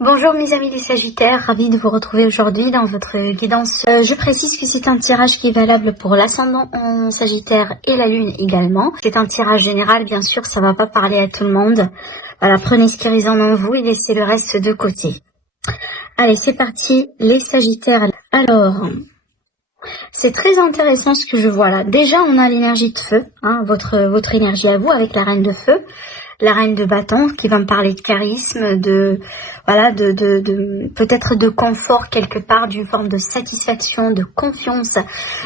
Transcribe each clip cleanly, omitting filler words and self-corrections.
Bonjour mes amis les Sagittaires, ravi de vous retrouver aujourd'hui dans votre guidance. Je précise que c'est un tirage qui est valable pour l'ascendant en Sagittaire et la Lune également. C'est un tirage général, bien sûr, ça va pas parler à tout le monde. Voilà, prenez ce qui résonne en vous et laissez le reste de côté. Allez, c'est parti les Sagittaires. Alors, c'est très intéressant ce que je vois là. Déjà, on a l'énergie de feu, hein, votre énergie à vous avec la reine de feu. La reine de bâton qui va me parler de charisme, de peut-être de confort quelque part, d'une forme de satisfaction, de confiance.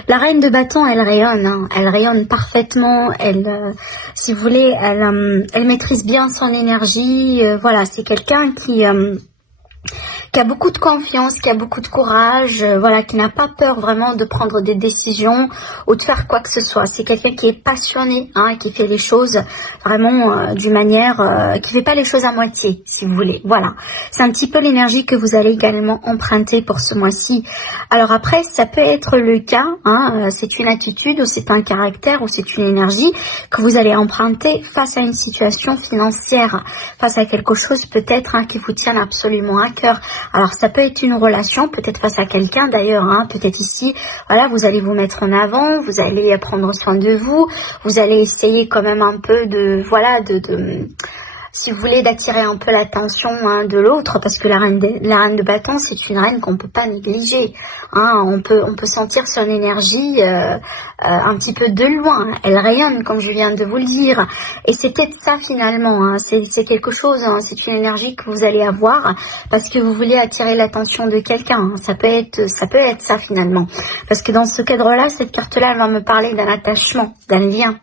La reine de bâton, elle rayonne, hein, elle rayonne parfaitement. Elle, si vous voulez, elle maîtrise bien son énergie. Voilà, c'est quelqu'un qui a beaucoup de confiance, qui a beaucoup de courage, voilà, qui n'a pas peur vraiment de prendre des décisions ou de faire quoi que ce soit. C'est quelqu'un qui est passionné, hein, qui fait les choses vraiment d'une manière, qui fait pas les choses à moitié, si vous voulez. Voilà, c'est un petit peu l'énergie que vous allez également emprunter pour ce mois-ci. Alors après, ça peut être le cas, hein, c'est une attitude ou c'est un caractère ou c'est une énergie que vous allez emprunter face à une situation financière, face à quelque chose peut-être hein, qui vous tient absolument à cœur. Alors ça peut être une relation, peut-être face à quelqu'un d'ailleurs, hein, peut-être ici, voilà, vous allez vous mettre en avant, vous allez prendre soin de vous, vous allez essayer quand même un peu de, voilà, si vous voulez, d'attirer un peu l'attention hein, de l'autre, parce que la reine de bâton, c'est une reine qu'on peut pas négliger. Hein, on peut sentir son énergie un petit peu de loin. Elle rayonne, comme je viens de vous le dire. Et c'est peut-être ça finalement. Hein, c'est quelque chose. Hein, c'est une énergie que vous allez avoir parce que vous voulez attirer l'attention de quelqu'un. Hein, ça peut être ça finalement. Parce que dans ce cadre-là, cette carte-là, elle va me parler d'un attachement, d'un lien.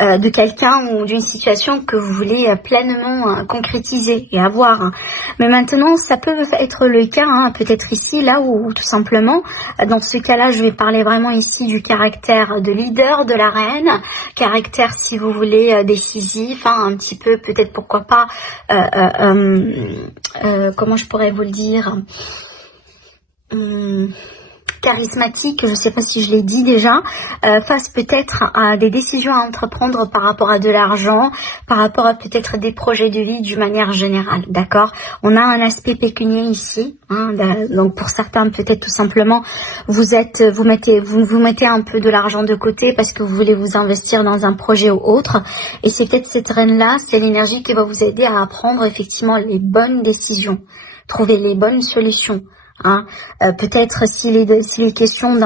De quelqu'un ou d'une situation que vous voulez pleinement concrétiser et avoir. Mais maintenant, ça peut être le cas, hein, peut-être ici, là, ou tout simplement, dans ce cas-là, je vais parler vraiment ici du caractère de leader de la reine, caractère, si vous voulez, décisif, hein, un petit peu, peut-être, pourquoi pas, comment je pourrais vous le dire, charismatique, je ne sais pas si je l'ai dit déjà, face peut-être à des décisions à entreprendre par rapport à de l'argent, par rapport à peut-être des projets de vie d'une manière générale, d'accord? On a un aspect pécunier ici, hein, donc pour certains peut-être tout simplement vous mettez un peu de l'argent de côté parce que vous voulez vous investir dans un projet ou autre, et c'est peut-être cette reine-là, c'est l'énergie qui va vous aider à prendre effectivement les bonnes décisions, trouver les bonnes solutions. Hein, peut-être s'il est question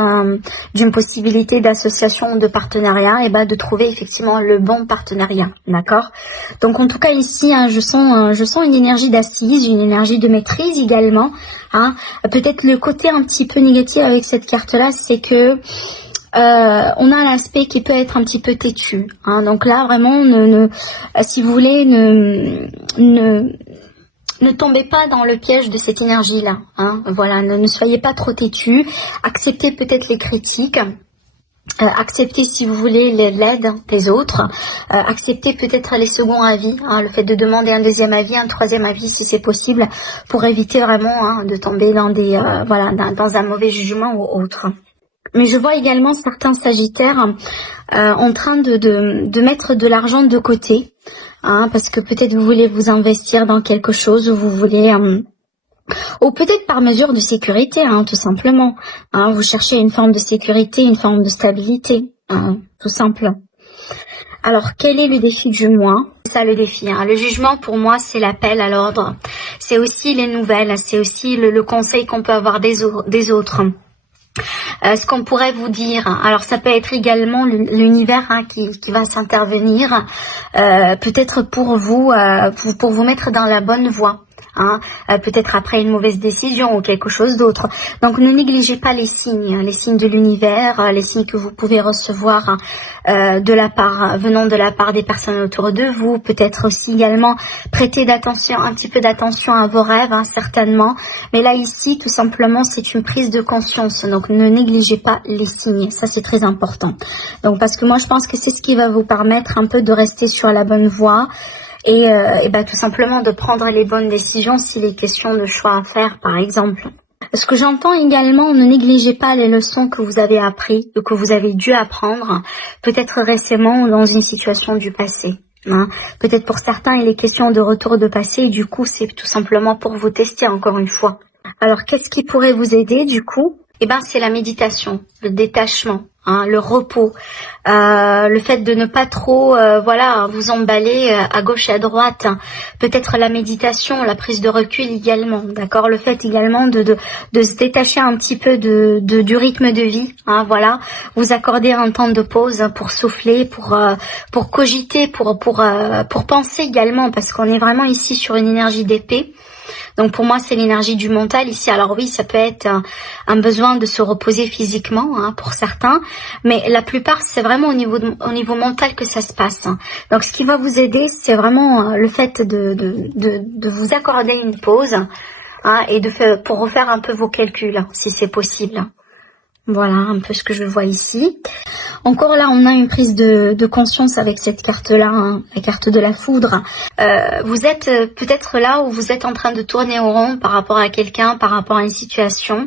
d'une possibilité d'association ou de partenariat, et ben de trouver effectivement le bon partenariat, d'accord. Donc en tout cas ici, hein, je sens une énergie d'assise, une énergie de maîtrise également. Hein. Peut-être le côté un petit peu négatif avec cette carte-là, c'est que on a un aspect qui peut être un petit peu têtu. Hein. Donc là vraiment, si vous voulez, ne tombez pas dans le piège de cette énergie-là. Hein. Voilà, ne soyez pas trop têtu. Acceptez peut-être les critiques. Acceptez, si vous voulez, l'aide des autres. Acceptez peut-être les seconds avis. Hein, le fait de demander un deuxième avis, un troisième avis, si c'est possible, pour éviter vraiment hein, de tomber dans dans un mauvais jugement ou autre. Mais je vois également certains Sagittaires en train de mettre de l'argent de côté. Hein, parce que peut-être vous voulez vous investir dans quelque chose ou vous voulez ou peut-être par mesure de sécurité, hein, tout simplement. Hein, vous cherchez une forme de sécurité, une forme de stabilité, hein, tout simple. Alors, quel est le défi du mois? C'est ça le défi. Hein. Le jugement, pour moi, c'est l'appel à l'ordre. C'est aussi les nouvelles, c'est aussi le conseil qu'on peut avoir des autres. Ce qu'on pourrait vous dire, alors ça peut être également l'univers hein, qui va s'intervenir, peut-être pour vous mettre dans la bonne voie. Hein, peut-être après une mauvaise décision ou quelque chose d'autre. Donc ne négligez pas les signes de l'univers, les signes que vous pouvez recevoir venant de la part des personnes autour de vous. Peut-être aussi également prêter un petit peu d'attention à vos rêves, hein, certainement. Mais là ici, tout simplement, c'est une prise de conscience. Donc ne négligez pas les signes, ça c'est très important. Donc parce que moi je pense que c'est ce qui va vous permettre un peu de rester sur la bonne voie. Et tout simplement de prendre les bonnes décisions s'il est question de choix à faire, par exemple. Ce que j'entends également, ne négligez pas les leçons que vous avez apprises, que vous avez dû apprendre, peut-être récemment ou dans une situation du passé. Hein. Peut-être pour certains, il est question de retour de passé et du coup, c'est tout simplement pour vous tester encore une fois. Alors, qu'est-ce qui pourrait vous aider du coup? Eh ben, c'est la méditation, le détachement, hein, le repos, le fait de ne pas trop, voilà, vous emballer à gauche et à droite. Peut-être la méditation, la prise de recul également, d'accord. Le fait également de se détacher un petit peu du rythme de vie, hein, voilà. Vous accorder un temps de pause pour souffler, pour cogiter, pour penser également, parce qu'on est vraiment ici sur une énergie d'épée. Donc pour moi, c'est l'énergie du mental ici. Alors oui, ça peut être un besoin de se reposer physiquement, hein, pour certains, mais la plupart, c'est vraiment au niveau mental que ça se passe. Hein. Donc ce qui va vous aider, c'est vraiment le fait de vous accorder une pause, hein, et pour refaire un peu vos calculs, hein, si c'est possible. Voilà un peu ce que je vois ici. Encore là, on a une prise de conscience avec cette carte-là, hein, la carte de la foudre. Vous êtes peut-être là où vous êtes en train de tourner au rond par rapport à quelqu'un, par rapport à une situation.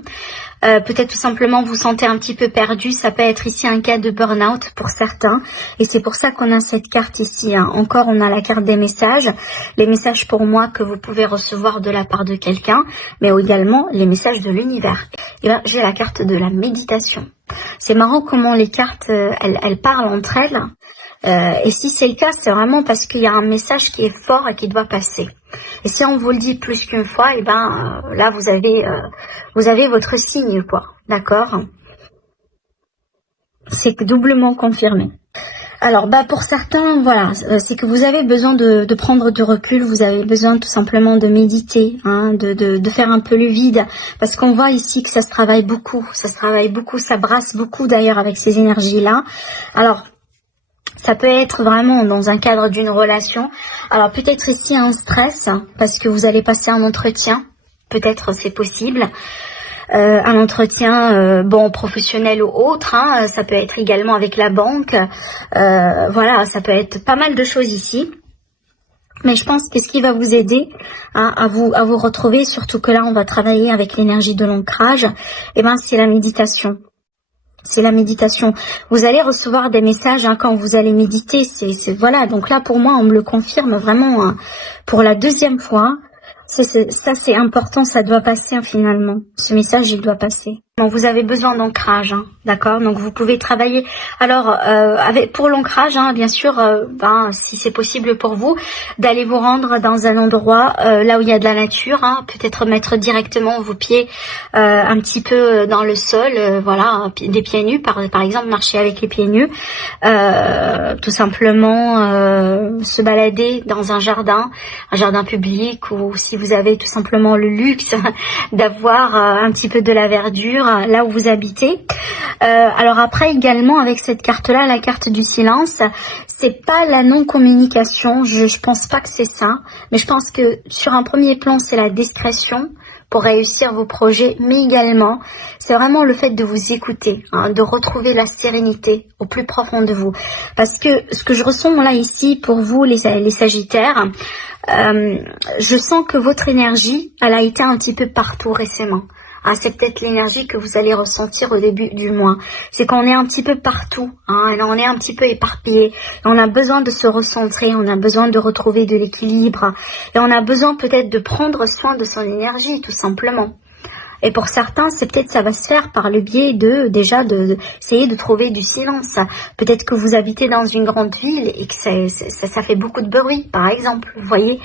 Peut-être tout simplement vous sentez un petit peu perdu. Ça peut être ici un cas de burn-out pour certains. Et c'est pour ça qu'on a cette carte ici. Hein. Encore, on a la carte des messages. Les messages pour moi que vous pouvez recevoir de la part de quelqu'un. Mais également les messages de l'univers. Et là, j'ai la carte de la méditation. C'est marrant comment les cartes, elles parlent entre elles. Et si c'est le cas, c'est vraiment parce qu'il y a un message qui est fort et qui doit passer. Et si on vous le dit plus qu'une fois, et ben là vous avez votre signe, quoi. D'accord? C'est doublement confirmé. Alors pour certains, voilà, c'est que vous avez besoin de prendre du recul, vous avez besoin tout simplement de méditer, hein, de faire un peu le vide, parce qu'on voit ici que ça se travaille beaucoup, ça brasse beaucoup d'ailleurs avec ces énergies-là. Alors, ça peut être vraiment dans un cadre d'une relation. Alors peut-être ici un stress, parce que vous allez passer un entretien, peut-être c'est possible. Un entretien professionnel ou autre, hein, ça peut être également avec la banque, voilà, ça peut être pas mal de choses ici. Mais je pense que ce qui va vous aider, hein, à vous retrouver, surtout que là on va travailler avec l'énergie de l'ancrage, et ben c'est la méditation. C'est la méditation. Vous allez recevoir des messages, hein, quand vous allez méditer. Voilà. Donc là, pour moi, on me le confirme vraiment, hein, pour la deuxième fois. Ça, c'est important. Ça doit passer, hein, finalement. Ce message, il doit passer. Donc vous avez besoin d'ancrage, hein, d'accord. Donc vous pouvez travailler. Alors pour l'ancrage, hein, bien sûr, si c'est possible pour vous, d'aller vous rendre dans un endroit là où il y a de la nature, hein, peut-être mettre directement vos pieds un petit peu dans le sol, voilà, des pieds nus, par exemple, marcher avec les pieds nus, tout simplement se balader dans un jardin public, ou si vous avez tout simplement le luxe d'avoir un petit peu de la verdure là où vous habitez. Alors après également avec cette carte là, la carte du silence, c'est pas la non-communication, je pense pas que c'est ça, mais je pense que sur un premier plan c'est la discrétion pour réussir vos projets, mais également c'est vraiment le fait de vous écouter, hein, de retrouver la sérénité au plus profond de vous, parce que ce que je ressens là ici pour vous les Sagittaires, je sens que votre énergie, elle a été un petit peu partout récemment. Ah, c'est peut-être l'énergie que vous allez ressentir au début du mois. C'est qu'on est un petit peu partout, hein, on est un petit peu éparpillé. On a besoin de se recentrer, on a besoin de retrouver de l'équilibre. Et on a besoin peut-être de prendre soin de son énergie, tout simplement. Et pour certains, c'est peut-être ça va se faire par le biais d'essayer de trouver du silence. Peut-être que vous habitez dans une grande ville et que ça fait beaucoup de bruit, par exemple, vous voyez.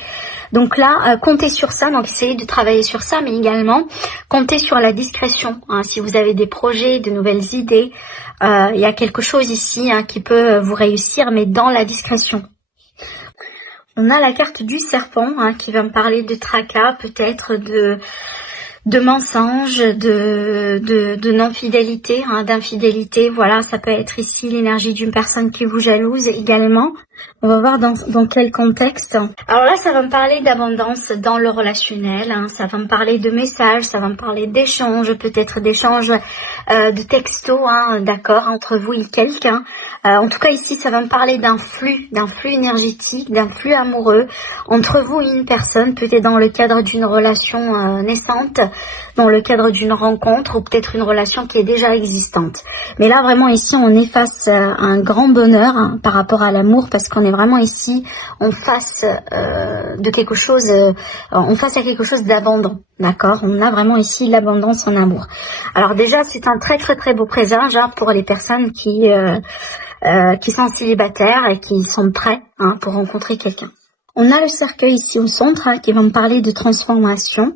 Donc là, comptez sur ça, donc essayez de travailler sur ça, mais également comptez sur la discrétion. Hein, si vous avez des projets, de nouvelles idées, il y a quelque chose ici, hein, qui peut vous réussir, mais dans la discrétion. On a la carte du serpent, hein, qui va me parler de tracas, peut-être de mensonges, de non-fidélité, hein, d'infidélité. Voilà, ça peut être ici l'énergie d'une personne qui vous jalouse également. On va voir dans quel contexte. Alors là, ça va me parler d'abondance dans le relationnel, hein, ça va me parler de messages, ça va me parler d'échanges, peut-être d'échanges de textos, hein, d'accord, entre vous et quelqu'un. En tout cas, ici, ça va me parler d'un flux énergétique, d'un flux amoureux entre vous et une personne, peut-être dans le cadre d'une relation naissante, dans le cadre d'une rencontre, ou peut-être une relation qui est déjà existante. Mais là, vraiment, ici, on est face à un grand bonheur, hein, par rapport à l'amour, parce qu'on est vraiment ici en face de quelque chose, en face à quelque chose d'abondant, d'accord? On a vraiment ici l'abondance en amour. Alors déjà, c'est un très très très beau présage hein, pour les personnes qui sont célibataires et qui sont prêts hein, pour rencontrer quelqu'un. On a le cercueil ici au centre hein, qui va me parler de transformation,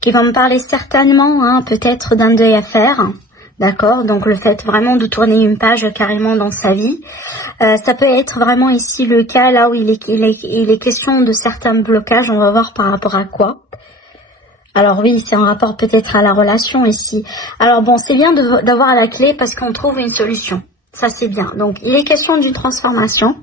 qui va me parler certainement hein, peut-être d'un deuil à faire. D'accord, donc le fait vraiment de tourner une page carrément dans sa vie. Ça peut être vraiment ici le cas là où il est question de certains blocages, on va voir par rapport à quoi. Alors oui, c'est en rapport peut-être à la relation ici. Alors bon, c'est bien d'avoir la clé parce qu'on trouve une solution. Ça c'est bien. Donc il est question d'une transformation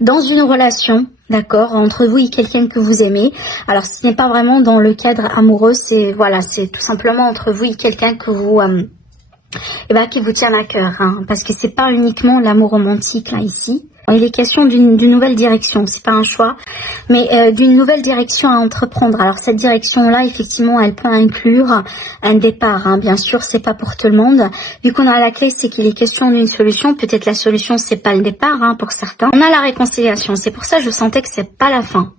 dans une relation, d'accord, entre vous et quelqu'un que vous aimez. Alors ce n'est pas vraiment dans le cadre amoureux, c'est voilà, c'est tout simplement entre vous et quelqu'un que vous qui vous tient à cœur, hein, parce que c'est pas uniquement l'amour romantique là ici. Il est question d'une nouvelle direction, c'est pas un choix, mais d'une nouvelle direction à entreprendre. Alors cette direction-là, effectivement, elle peut inclure un départ. Hein. Bien sûr, c'est pas pour tout le monde. Vu qu'on a la clé, c'est qu'il est question d'une solution. Peut-être la solution, c'est pas le départ hein, pour certains. On a la réconciliation. C'est pour ça que je sentais que c'est pas la fin.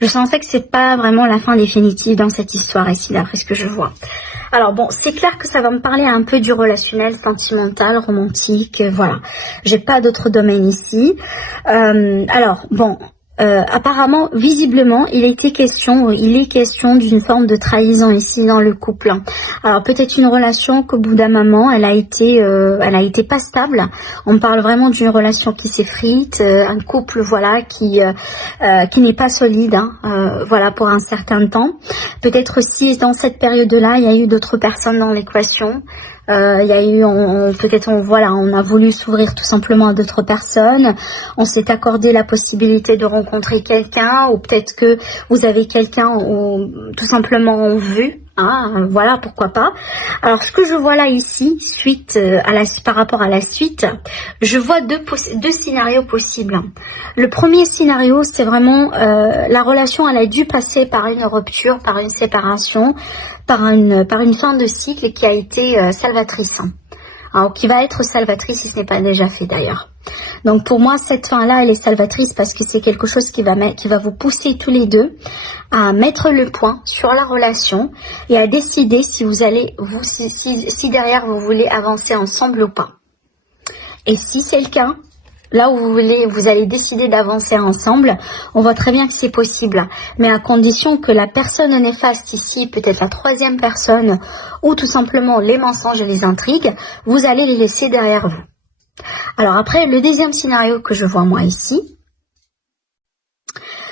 Je sentais que c'est pas vraiment la fin définitive dans cette histoire ici, d'après ce que je vois. Alors bon, c'est clair que ça va me parler un peu du relationnel, sentimental, romantique, voilà. J'ai pas d'autres domaines ici. Alors bon, apparemment, visiblement, il est question d'une forme de trahison ici dans le couple. Alors peut-être une relation qu'au bout d'un moment, elle a été pas stable. On parle vraiment d'une relation qui s'effrite, un couple voilà qui n'est pas solide, hein, voilà pour un certain temps. Peut-être aussi dans cette période-là, il y a eu d'autres personnes dans l'équation. Il y a eu, on a voulu s'ouvrir tout simplement à d'autres personnes. On s'est accordé la possibilité de rencontrer quelqu'un, ou peut-être que vous avez quelqu'un ou tout simplement en vue. Hein, voilà, pourquoi pas. Alors, ce que je vois là ici, par rapport à la suite, je vois deux scénarios possibles. Le premier scénario, c'est vraiment la relation, elle a dû passer par une rupture, par une séparation, par une fin de cycle qui a été salvatrice. Alors, qui va être salvatrice si ce n'est pas déjà fait d'ailleurs. Donc pour moi, cette fin-là, elle est salvatrice parce que c'est quelque chose qui va vous pousser tous les deux à mettre le point sur la relation et à décider si vous allez, si derrière vous voulez avancer ensemble ou pas. Et si c'est le cas, là où vous allez décider d'avancer ensemble, on voit très bien que c'est possible. Mais à condition que la personne néfaste ici, peut-être la troisième personne, ou tout simplement les mensonges et les intrigues, vous allez les laisser derrière vous. Alors après, le deuxième scénario que je vois moi ici,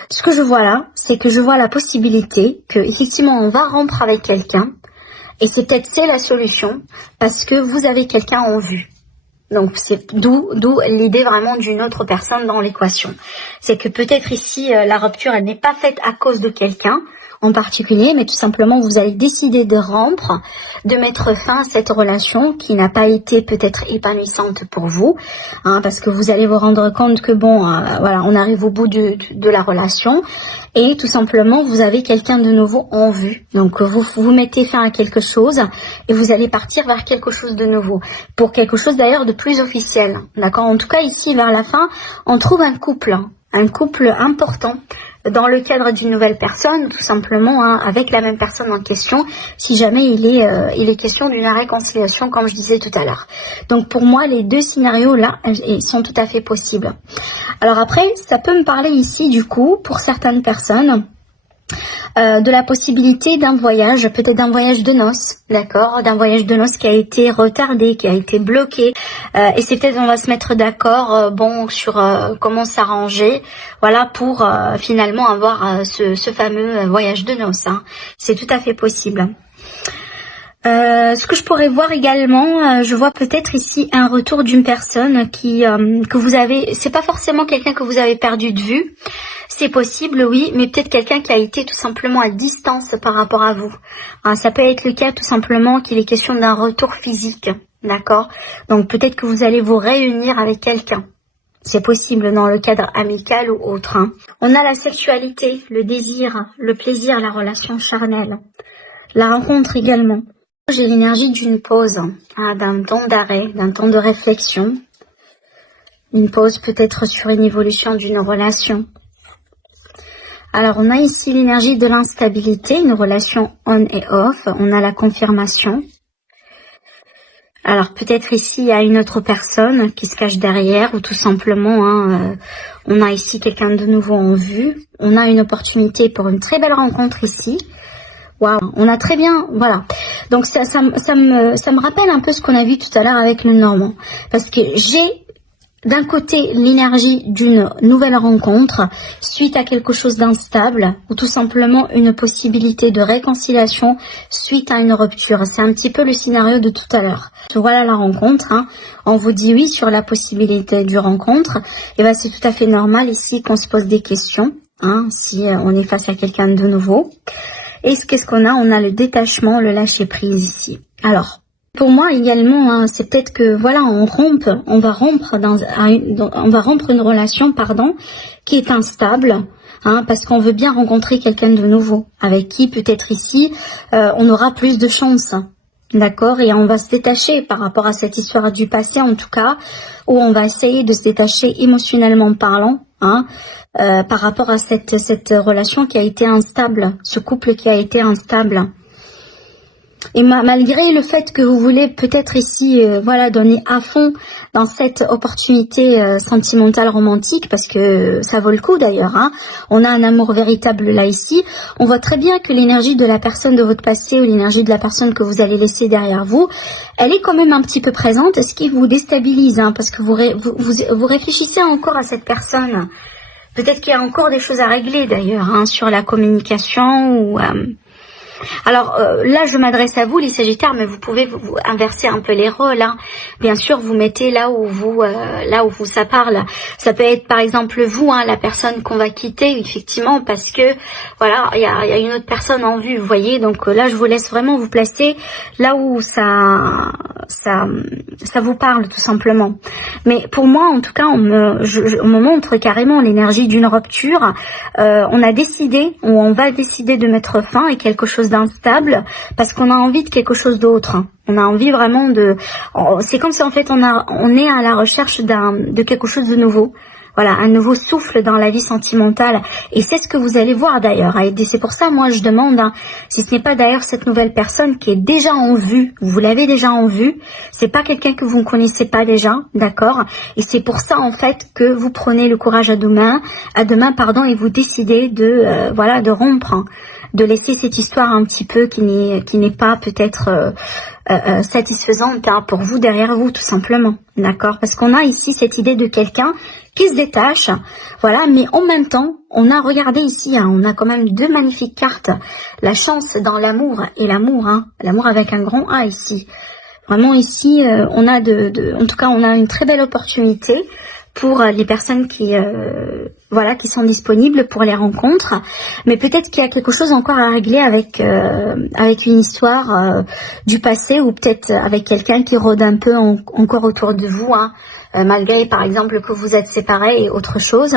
ce que je vois là, c'est que je vois la possibilité que effectivement on va rompre avec quelqu'un, et c'est la solution, parce que vous avez quelqu'un en vue. Donc c'est d'où l'idée vraiment d'une autre personne dans l'équation. C'est que peut-être ici la rupture elle n'est pas faite à cause de quelqu'un en particulier, mais tout simplement vous allez décider de rompre, de mettre fin à cette relation qui n'a pas été peut-être épanouissante pour vous, hein, parce que vous allez vous rendre compte que bon, voilà, on arrive au bout de la relation et tout simplement vous avez quelqu'un de nouveau en vue. Donc vous mettez fin à quelque chose et vous allez partir vers quelque chose de nouveau, pour quelque chose d'ailleurs de plus officiel, d'accord? En tout cas ici vers la fin, on trouve un couple important dans le cadre d'une nouvelle personne, tout simplement, hein, avec la même personne en question, si jamais il est question d'une réconciliation, comme je disais tout à l'heure. Donc pour moi, les deux scénarios là, ils sont tout à fait possibles. Alors après, ça peut me parler ici du coup, pour certaines personnes, de la possibilité d'un voyage, peut-être d'un voyage de noces, d'accord, d'un voyage de noces qui a été retardé, qui a été bloqué, et c'est peut-être on va se mettre d'accord, sur comment s'arranger, voilà, pour finalement avoir ce fameux voyage de noces. Hein. C'est tout à fait possible. Ce que je pourrais voir également, je vois peut-être ici un retour d'une personne que vous avez, c'est pas forcément quelqu'un que vous avez perdu de vue, c'est possible oui, mais peut-être quelqu'un qui a été tout simplement à distance par rapport à vous. Hein, ça peut être le cas tout simplement qu'il est question d'un retour physique, d'accord? Donc peut-être que vous allez vous réunir avec quelqu'un. C'est possible dans le cadre amical ou autre. Hein. On a la sexualité, le désir, le plaisir, la relation charnelle, la rencontre également. J'ai l'énergie d'une pause, hein, d'un temps d'arrêt, d'un temps de réflexion. Une pause peut-être sur une évolution d'une relation. Alors, on a ici l'énergie de l'instabilité, une relation on et off. On a la confirmation. Alors, peut-être ici, il y a une autre personne qui se cache derrière, ou tout simplement, on a ici quelqu'un de nouveau en vue. On a une opportunité pour une très belle rencontre ici. Waouh, on a très bien, voilà. Donc, ça me rappelle un peu ce qu'on a vu tout à l'heure avec le Normand. Parce que j'ai d'un côté l'énergie d'une nouvelle rencontre suite à quelque chose d'instable ou tout simplement une possibilité de réconciliation suite à une rupture. C'est un petit peu le scénario de tout à l'heure. Voilà la rencontre, on vous dit oui sur la possibilité du rencontre, et ben c'est tout à fait normal ici qu'on se pose des questions, si on est face à quelqu'un de nouveau. Et qu'est-ce qu'on a? On a le détachement, le lâcher prise ici. Alors, pour moi également, c'est peut-être que voilà, on va rompre une relation, qui est instable, parce qu'on veut bien rencontrer quelqu'un de nouveau, avec qui peut-être ici on aura plus de chance, d'accord, et on va se détacher par rapport à cette histoire du passé en tout cas, où on va essayer de se détacher émotionnellement parlant, par rapport à cette relation qui a été instable, ce couple qui a été instable. Et malgré le fait que vous voulez peut-être ici, donner à fond dans cette opportunité sentimentale romantique, parce que ça vaut le coup d'ailleurs, on a un amour véritable là ici, on voit très bien que l'énergie de la personne de votre passé ou l'énergie de la personne que vous allez laisser derrière vous, elle est quand même un petit peu présente, ce qui vous déstabilise, parce que vous réfléchissez encore à cette personne. Peut-être qu'il y a encore des choses à régler d'ailleurs, sur la communication ou... Alors là, je m'adresse à vous, les Sagittaires, mais vous pouvez vous inverser un peu les rôles. Bien sûr, vous mettez là où vous ça parle. Ça peut être par exemple vous, la personne qu'on va quitter, effectivement, parce que voilà, il y a une autre personne en vue, vous voyez. Donc là, je vous laisse vraiment vous placer là où ça vous parle tout simplement. Mais pour moi, en tout cas, on me montre carrément l'énergie d'une rupture. On a décidé, ou on va décider de mettre fin à quelque chose d'instable, parce qu'on a envie de quelque chose d'autre. On a envie vraiment de... C'est comme si en fait on est à la recherche de quelque chose de nouveau. Voilà, un nouveau souffle dans la vie sentimentale. Et c'est ce que vous allez voir d'ailleurs. Et c'est pour ça, moi, je demande, si ce n'est pas d'ailleurs cette nouvelle personne qui est déjà en vue, vous l'avez déjà en vue, c'est pas quelqu'un que vous ne connaissez pas déjà, d'accord? Et c'est pour ça, en fait, que vous prenez le courage à demain, et vous décidez de rompre, de laisser cette histoire un petit peu qui n'est pas peut-être satisfaisante pour vous, derrière vous, tout simplement, d'accord? Parce qu'on a ici cette idée de quelqu'un qui se détache, voilà, mais en même temps, on a, regardé ici, on a quand même deux magnifiques cartes, la chance dans l'amour et l'amour, l'amour avec un grand A ici. Vraiment ici, on a en tout cas, on a une très belle opportunité pour les personnes qui sont disponibles pour les rencontres, mais peut-être qu'il y a quelque chose encore à régler avec une histoire du passé, ou peut-être avec quelqu'un qui rôde un peu encore autour de vous, malgré par exemple que vous êtes séparés et autre chose.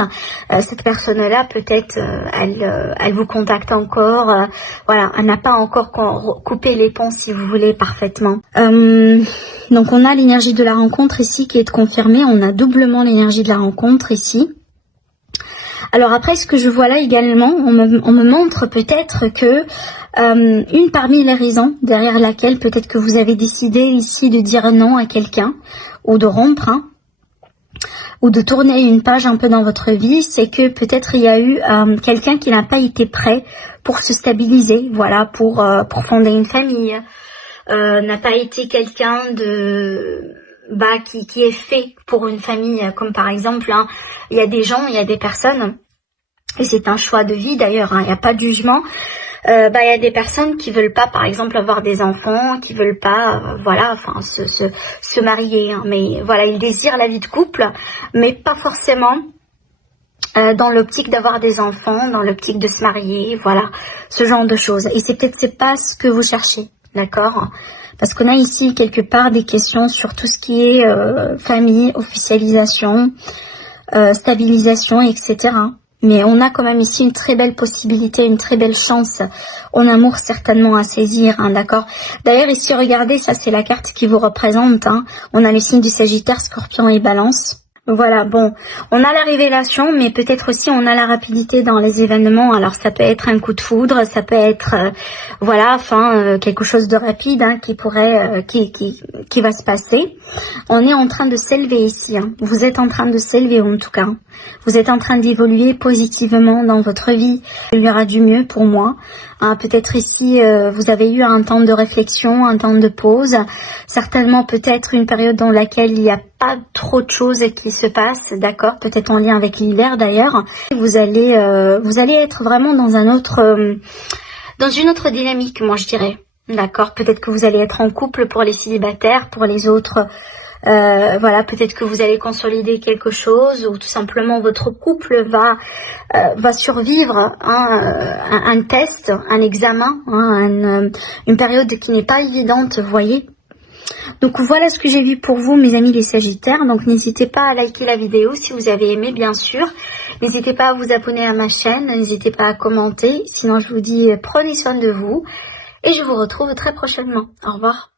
Cette personne-là, peut-être elle vous contacte encore, elle n'a pas encore coupé les ponts, si vous voulez, parfaitement. Donc on a l'énergie de la rencontre ici qui est confirmée, on a doublement l'énergie de la rencontre ici. Alors après, ce que je vois là également, on me montre peut-être que une parmi les raisons derrière laquelle peut-être que vous avez décidé ici de dire non à quelqu'un, ou de rompre, ou de tourner une page un peu dans votre vie, c'est que peut-être il y a eu quelqu'un qui n'a pas été prêt pour se stabiliser, voilà, pour fonder une famille, n'a pas été quelqu'un qui est fait pour une famille, comme par exemple, il y a des gens, il y a des personnes, et c'est un choix de vie d'ailleurs, il n'y a pas de jugement. Il y a des personnes qui veulent pas, par exemple, avoir des enfants, qui veulent pas, se marier, mais voilà, ils désirent la vie de couple, mais pas forcément dans l'optique d'avoir des enfants, dans l'optique de se marier, voilà, ce genre de choses. Et c'est pas ce que vous cherchez, d'accord? Parce qu'on a ici quelque part des questions sur tout ce qui est famille, officialisation, stabilisation, etc. Mais on a quand même ici une très belle possibilité, une très belle chance en amour certainement à saisir, d'accord? D'ailleurs ici, regardez, ça c'est la carte qui vous représente, on a les signes du Sagittaire, Scorpion et Balance. Voilà, bon, on a la révélation, mais peut-être aussi on a la rapidité dans les événements. Alors ça peut être un coup de foudre, ça peut être, voilà, enfin quelque chose de rapide hein, qui pourrait, qui va se passer. On est en train de s'élever ici. Hein. Vous êtes en train de s'élever en tout cas. Vous êtes en train d'évoluer positivement dans votre vie. Il y aura du mieux pour moi. Hein, peut-être ici, vous avez eu un temps de réflexion, un temps de pause. Certainement peut-être une période dans laquelle il n'y a pas trop de choses qui se passent, d'accord, peut-être en lien avec l'hiver d'ailleurs. Vous allez être vraiment dans dans une autre dynamique, moi je dirais, d'accord. Peut-être que vous allez être en couple pour les célibataires, pour les autres, voilà, peut-être que vous allez consolider quelque chose ou tout simplement votre couple va survivre un test, un examen, hein, une période qui n'est pas évidente, vous voyez. Donc voilà ce que j'ai vu pour vous mes amis les Sagittaires, donc n'hésitez pas à liker la vidéo si vous avez aimé bien sûr, n'hésitez pas à vous abonner à ma chaîne, n'hésitez pas à commenter, sinon je vous dis prenez soin de vous et je vous retrouve très prochainement, au revoir.